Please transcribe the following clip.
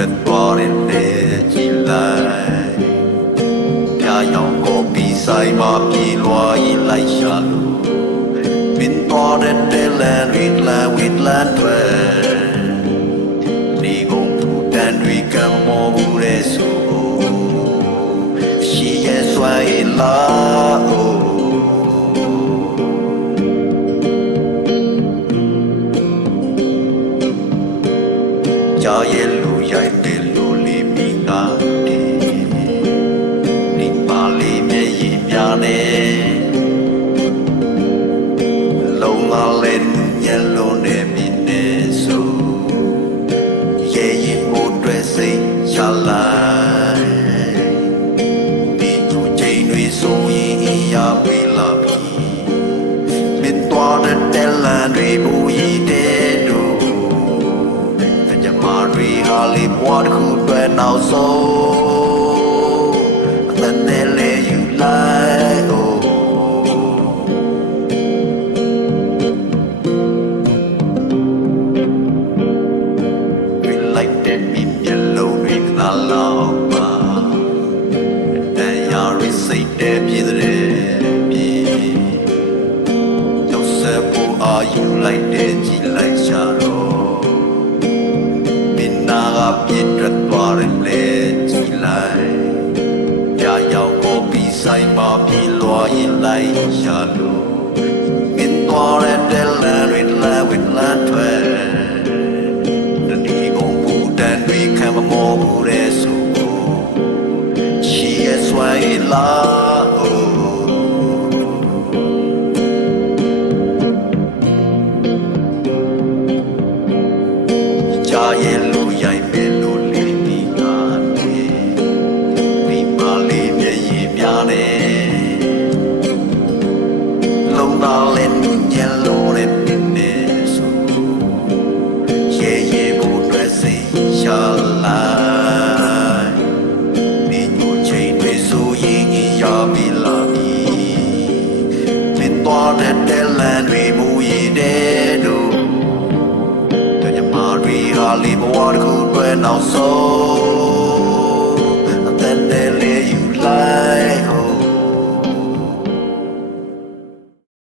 ထွက်သွားတဲ့လေကြည်လိုက်ပြရောင်ကိုပြီးဆိုင်မှာပြေးလွှားရင်လိုက်ရှာလို့မင်းသွားတဲ့လမ်းတွေလမ်းဝေးလမ်းတွေဒီကုန်ပူတန်တွေကမောဘူးတဲ့ဆိုရှိရဲ့စွမ်းရည်လားကြာရဲ့လူရိုက်တယ်လို့လေးမိငါတယ်ဒီပါလေးမျက်ရည်များနေလုံးမလေးညလုံးနေပြီနေဆိုရဲ့ရင်မို့တွေ့စိတ်ချလိုက်ဒီသူချိန်တွေဆိုရင်ရပြီလားပြီမင်းသွားတဲ့လမ်းတွေဘူးရည်တဲ့တို့ရီဟာလီဘွားတစ်ခုတွေ့နောက်ဆုံးအသက်နဲ့လေယူလိုက်We like that me yellow with la la ba and you're say that be the be Joseph who are you like that ji like shadowပြည့်ထွက်သွားတဲ့လေကြည်လိုက်ကြာရောက်ကိုပြီးဆိုင်မှာပြေးလွှားရင်လိုက်ရှာလို့မင်းသွားတဲ့လမ်းတွေလမ်းဝေးလမ်းတွေဒီကုန်ပူတန်တွေခံမမောဘူးတဲ့ဆိုရှိရဲ့စွမ်းရည်လားကြာရဲ့လူရိုက်မယ်လို့လေးပြီးငါတယ်ဒီပါလေးမျက်ရည်များနေလုံးသားလေးညံလို့တဲ့ပြင်းနေဆိုရေရေဘူးတွေ့စိတ်ရှာလိုက်ဒီညိုချိန်တွေဆိုရင်ရပြီလားပြီမင်းသွားတဲ့လမ်းတွေမူရည်တဲ့တို့ရီဟာလီဘွားတစ်ခုတွေ့နောက်ဆုံး